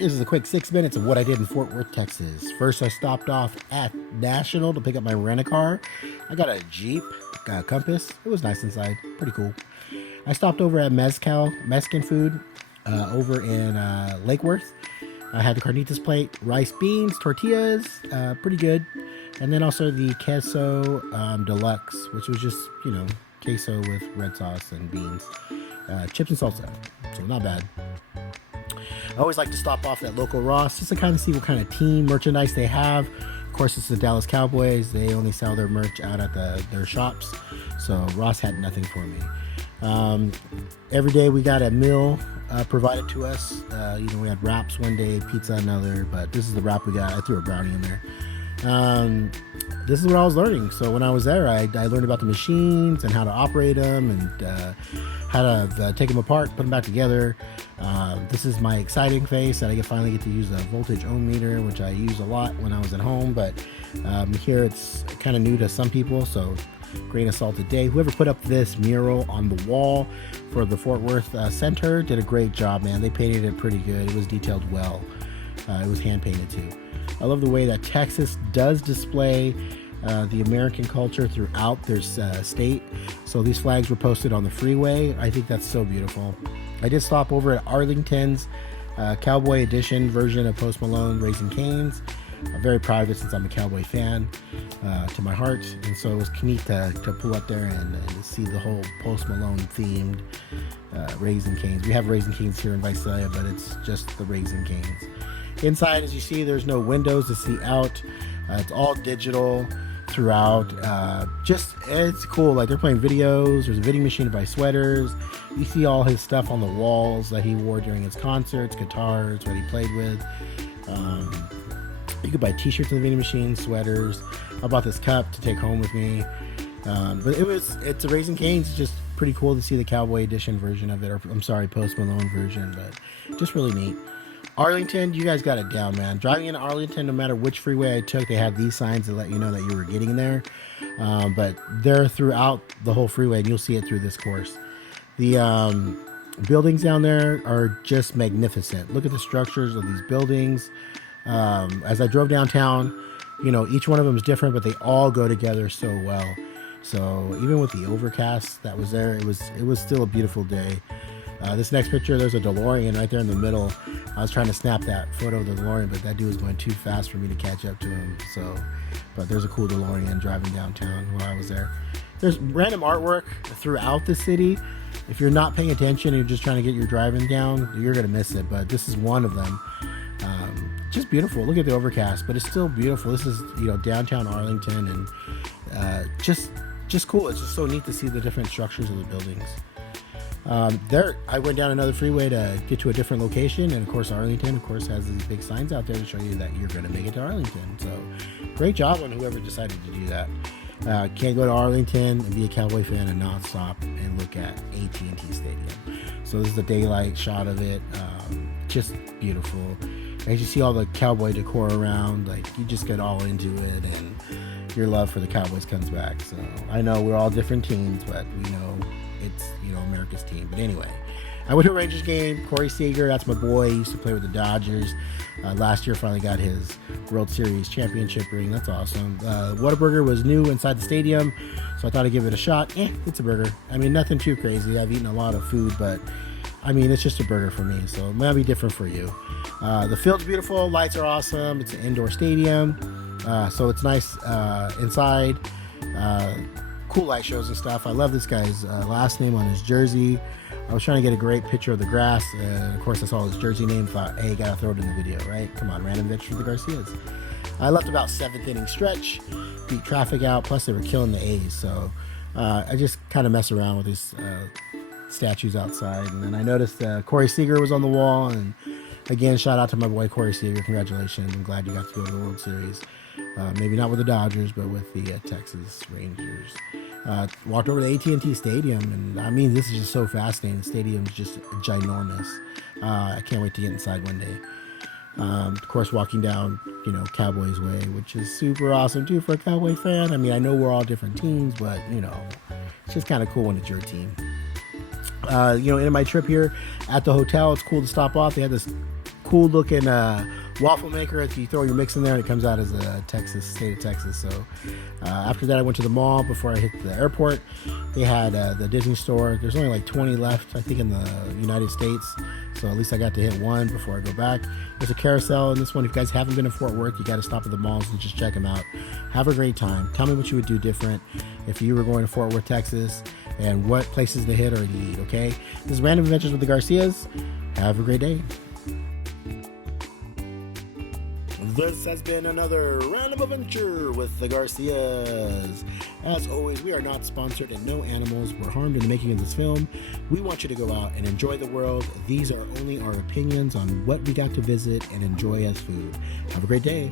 This is a quick 6 minutes of what I did in Fort Worth, Texas. First, I stopped off at National to pick up my rent-a-car. I got a Jeep, got a Compass. It was nice inside, pretty cool. I stopped over at Mexican food, over in Lake Worth. I had the carnitas plate, rice, beans, tortillas, pretty good. And then also the queso deluxe, which was just, queso with red sauce and beans, chips and salsa. So not bad. I always like to stop off at local Ross just to kind of see what kind of team merchandise they have. Of course, it's the Dallas Cowboys. They only sell their merch out at their shops. So Ross had nothing for me. Every day we got a meal provided to us. We had wraps one day, pizza another, but this is the wrap we got. I threw a brownie in there. This is what I was learning. So when I was there, I learned about the machines and how to operate them and how to take them apart, put them back together. This is my exciting phase that I finally get to use a voltage ohm meter, which I use a lot when I was at home, but here it's kind of new to some people, so grain of salt a day. Whoever put up this mural on the wall for the Fort Worth Center did a great job, man. They painted it pretty good. It was detailed well. It was hand painted too. I love the way that Texas does display the American culture throughout their state. So these flags were posted on the freeway. I think that's so beautiful. I did stop over at Arlington's Cowboy Edition version of Post Malone, Raising Cane's. I'm very proud of it since I'm a Cowboy fan to my heart. And so it was neat to pull up there and see the whole Post Malone themed Raising Cane's. We have Raising Cane's here in Visalia, but it's just the Raising Cane's. Inside, as you see, there's no windows to see out. It's all digital throughout. It's cool. Like, they're playing videos. There's a vending machine to buy sweaters. You see all his stuff on the walls that he wore during his concerts, guitars, what he played with. You could buy t-shirts in the vending machine, sweaters. I bought this cup to take home with me. But it's a Raising Cane's. It's just pretty cool to see the Cowboy Edition version of it, or I'm sorry, Post Malone version, but just really neat. Arlington, you guys got it down, man. Driving into Arlington, no matter which freeway I took, they had these signs to let you know that you were getting there. But they're throughout the whole freeway, and you'll see it through this course. The buildings down there are just magnificent. Look at the structures of these buildings. As I drove downtown, each one of them is different, but they all go together so well. So even with the overcast that was there, it was still a beautiful day. This next picture, there's a DeLorean right there in the middle. I was trying to snap that photo of the DeLorean, but that dude was going too fast for me to catch up to him. But there's a cool DeLorean driving downtown while I was there. There's random artwork throughout the city. If you're not paying attention and you're just trying to get your driving down, you're going to miss it. But this is one of them. Just beautiful. Look at the overcast, but it's still beautiful. This is, downtown Arlington, and just cool. It's just so neat to see the different structures of the buildings. I went down another freeway to get to a different location, and of course Arlington has these big signs out there to show you that you're going to make it to Arlington. So great job on whoever decided to do that. Can't go to Arlington and be a Cowboy fan and not stop and look at AT&T Stadium. So this is a daylight shot of it. Just beautiful. As you see all the Cowboy decor around, like, you just get all into it, and your love for the Cowboys comes back. So I know we're all different teams, but we know it's America's team. But anyway, I went to a Rangers game. Corey Seager, that's my boy. He used to play with the Dodgers. Last year finally got his World Series championship ring. That's awesome. Whataburger was new inside the stadium, so I thought I'd give it a shot. It's a burger. I mean, nothing too crazy. I've eaten a lot of food, but I mean, it's just a burger for me, so it might be different for you. The field's beautiful. Lights are awesome. It's an indoor stadium, so it's nice inside. Cool light shows and stuff. I love this guy's last name on his jersey. I was trying to get a great picture of the grass, and of course I saw his jersey name, thought, hey, gotta throw it in the video, right? Come on, random bitch for the Garcias. I left about 7th inning stretch, beat traffic out, plus they were killing the A's, so I just kind of mess around with these statues outside, and then I noticed Corey Seager was on the wall, and again, shout out to my boy Corey Seager. Congratulations. I'm glad you got to go to the World Series. Maybe not with the Dodgers, but with the Texas Rangers. Walked over to AT&T Stadium, and I mean, this is just so fascinating. The stadium's just ginormous. I can't wait to get inside one day. Of course, walking down, Cowboys Way, which is super awesome too for a Cowboy fan. I mean, I know we're all different teams, but it's just kind of cool when it's your team. In my trip here at the hotel, it's cool to stop off. They had this cool looking waffle maker that you throw your mix in there and it comes out as a state of Texas. So after that, I went to the mall before I hit the airport. They had the Disney store. There's only like 20 left, I think, in the United States. So at least I got to hit one before I go back. There's a carousel in this one. If you guys haven't been to Fort Worth, you got to stop at the malls and just check them out. Have a great time. Tell me what you would do different if you were going to Fort Worth, Texas, and what places to hit or to eat, okay? This is Random Adventures with the Garcias. Have a great day. This has been another Random Adventure with the Garcias. As always, we are not sponsored and no animals were harmed in the making of this film. We want you to go out and enjoy the world. These are only our opinions on what we got to visit and enjoy as food. Have a great day.